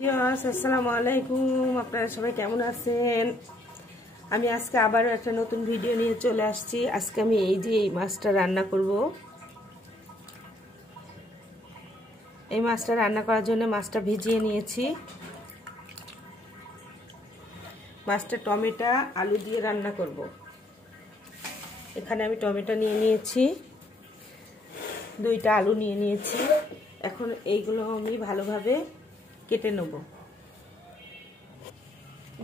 আসসালামু আলাইকুম। আপনারা সবাই কেমন আছেন? আমি আজকে আবারও একটা নতুন ভিডিও নিয়ে চলে আসছি। আজকে আমি এই মাছটা রান্না করব। এই মাছটা রান্না করার জন্য মাছটা ভিজিয়ে নিয়েছি। মাছটা টমেটো আলু দিয়ে রান্না করব। এখানে আমি টমেটো নিয়ে নিয়েছি, 2টা আলু নিয়ে নিয়েছি। এখন এইগুলো আমি ভালোভাবে কেটে নেব।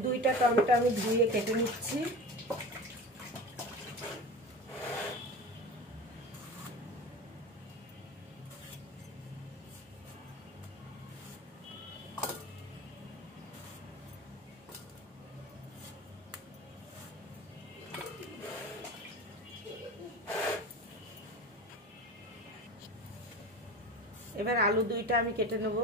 2টা টমেটো আমি ধুয়ে কেটে নিচ্ছি। এবার আলু 2টা আমি কেটে নেব।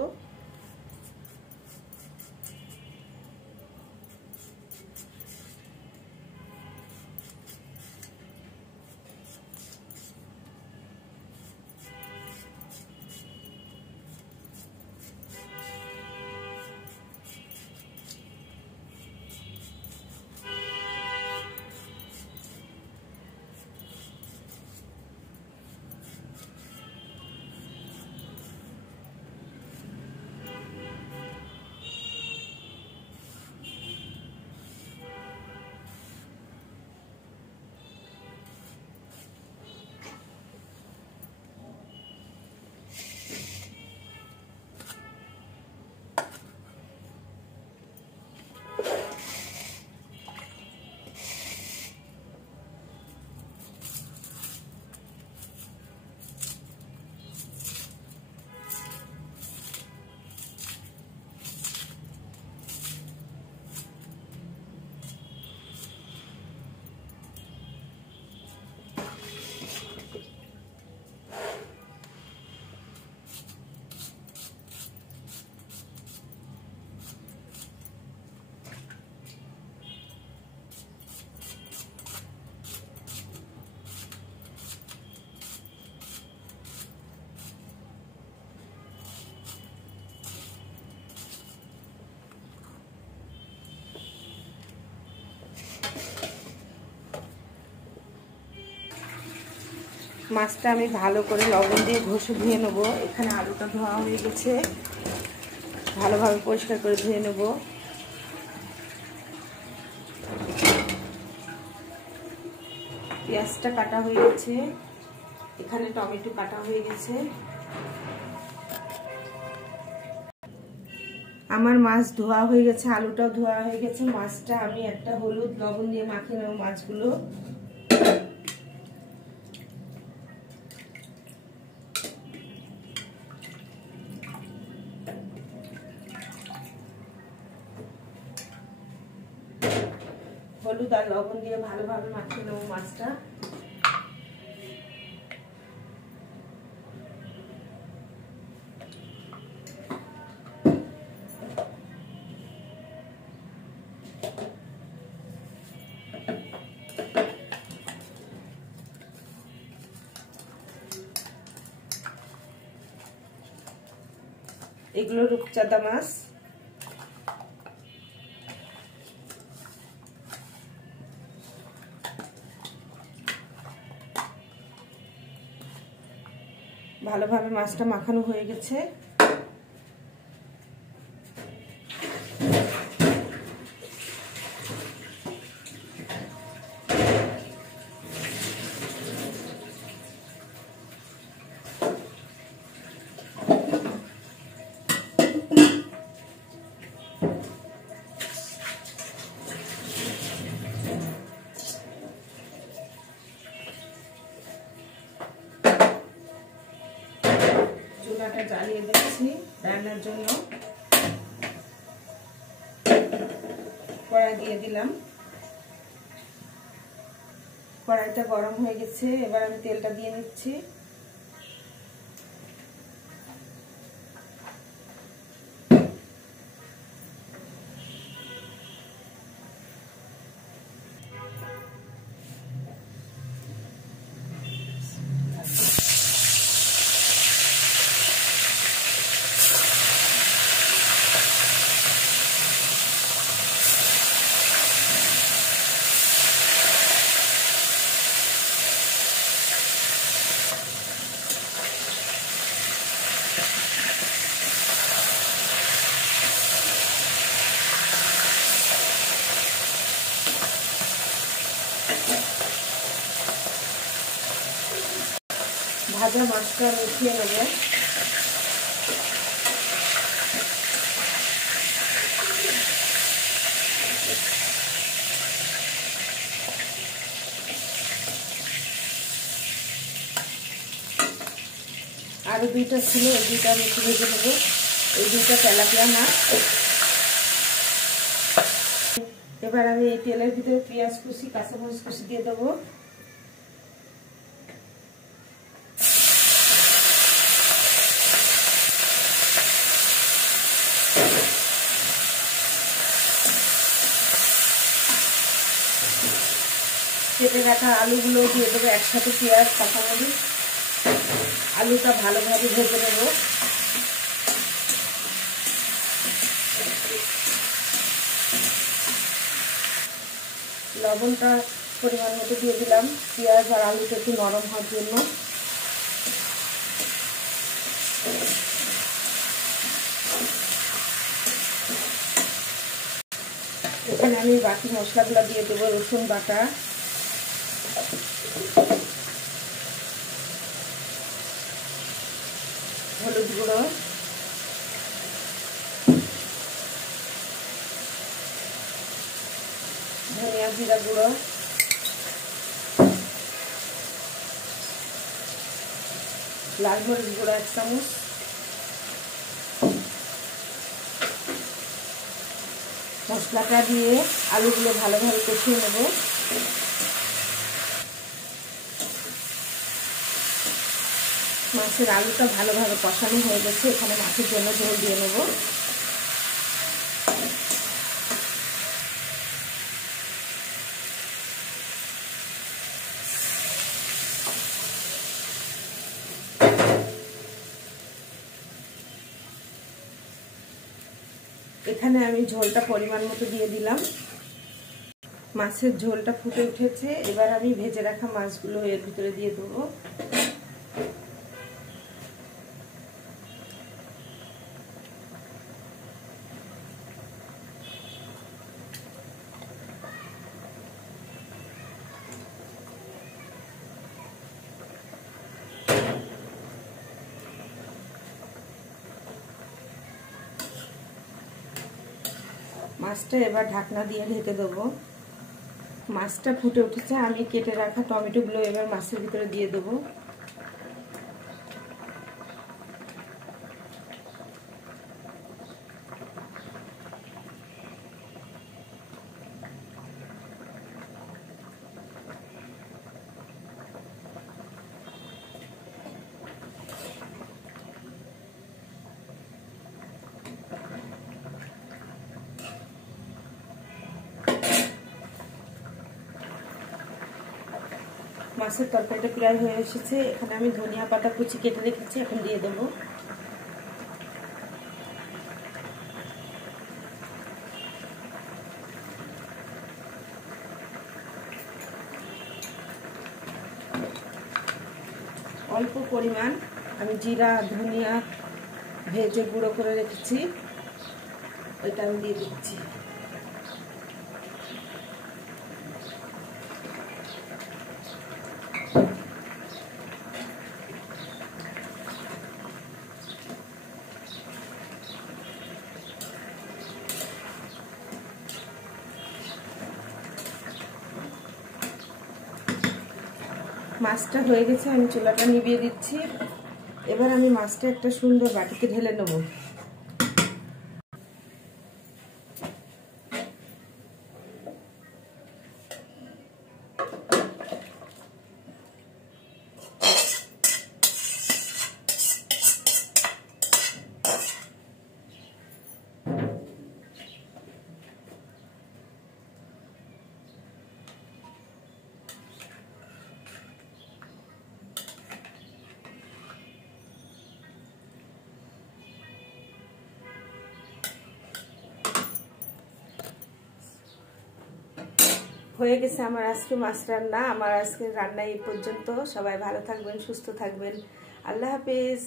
মাছটা আমি ভালো করে লবণ দিয়ে ঘষে ধুয়ে নেব। এখানে আলুটা ধোয়া হয়ে গেছে, ভালোভাবে পরিষ্কার করে ধুয়ে নেব। পেঁয়াজটা কাটা হয়ে গেছে, এখানে টমেটো কাটা হয়ে গেছে। আমার মাছ ধোয়া হয়ে গেছে, আলুটাও ধোয়া হয়ে গেছে। মাছটা আমি একটা হলুদ লবণ দিয়ে মাখিয়ে নেব মাছগুলো। হলুদ আর লবণ দিয়ে ভালোভাবে মাখিয়ে নেব মাছটা। এগুলো রূপচাঁদা মাছ। ভালোভাবে মাছটা মাখানো হয়ে গেছে। চুলাটা জ্বালিয়ে দিচ্ছি রান্নার জন্য। কড়াই দিয়ে দিলাম। কড়াইটা গরম হয়ে গেছে, এবার আমি তেলটা দিয়ে নিচ্ছি। ভাজা মাছটা মিশিয়ে নেব। আরো দুইটা ছিল, এই দুইটা আমি একটু ভেজে নেবো। এই দুইটা তেলাপিয়া মাছ। এবার আমি এই তেলের ভিতরে পেঁয়াজ কুচি, কাঁচামরিচ কুচি দিয়ে দেবো। কেটে রাখা আলুগুলো দিয়ে দেবো একসাথে, পেঁয়াজ কাঁচামরিচ। আলুটা ভালোভাবে ভেজে নেব। লবণটা পরিমাণ মতো দিয়ে দিলাম, পেঁয়াজ আর আলুটা একটু নরম হওয়ার জন্য। এখানে আমি বাকি মশলাগুলো দিয়ে দেবো। রসুন বাটা, হলুদ গুঁড়ো, ধনিয়া জিরা গুঁড়ো, লাল মরিচ গুঁড়ো 1 চামচ, মশলাটা দিয়ে আলুগুলো ভালোভাবে কষিয়ে নেব। মাছের আলুটা ভালোভাবে কষানো হয়ে গেছে, এখানে মাছের জন্য ঝোল দিয়ে নেব। এখানে আমি ঝোলটা পরিমাণ মতো দিয়ে দিলাম। মাছের ঝোলটা ফুটে উঠেছে, এবার আমি ভেজে রাখা মাছগুলো এর ভিতরে দিয়ে দেবো। মাছটা এবার ঢাকনা দিয়ে ঢেকে দেবো। মাছটা ফুটে উঠেছে, আমি কেটে রাখা টমেটোগুলো এবার মাছের ভিতরে দিয়ে দেবো। মাছের তরকারিটা প্রায় হয়ে এসেছে, এখানে আমি ধনিয়া পাতা কুচি কেটে রেখেছি, এখন দিয়ে দেবো। অল্প পরিমাণ আমি জিরা ধনিয়া ভেজে গুঁড়ো করে রেখেছি, এটা আমি দিয়ে দিচ্ছি। মাছটা হয়ে গেছে, আমি চুলাটা নিভিয়ে দিচ্ছি। এবার আমি মাছটা একটা সুন্দর বাটিতে ঢেলে নেব। হয়ে গেছে আমার আজকে মাছ রান্না। আমার আজকে রান্না এই পর্যন্ত। সবাই ভালো থাকবেন, সুস্থ থাকবেন। আল্লাহ হাফেজ।